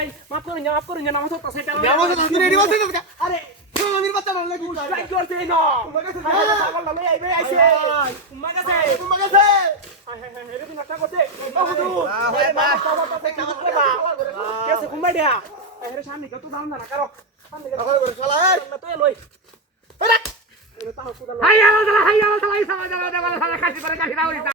ভাই মাফ করুন জান আমার তো সেটা আমার তো তুমি রেডি বলতে না আরে আমি বাচ্চা না লাগি লাইক করতে না তোমার কাছে পাগল না লই আইবে আইছে তোমার কাছে তোমার কাছে হেরে দিন নাটক করতে ও হুজুর আরে মা বাবা তো থেকে করে বা কেসে ঘুমাই দেয়া হেরে সামনে কত দাম না কারো সামনে করে শালা না তো লই এরা এটা তাও কুদা হাই আলো শালা হাই সামা যাও দেওয়ালা শালা কাশি করে কাশি দাও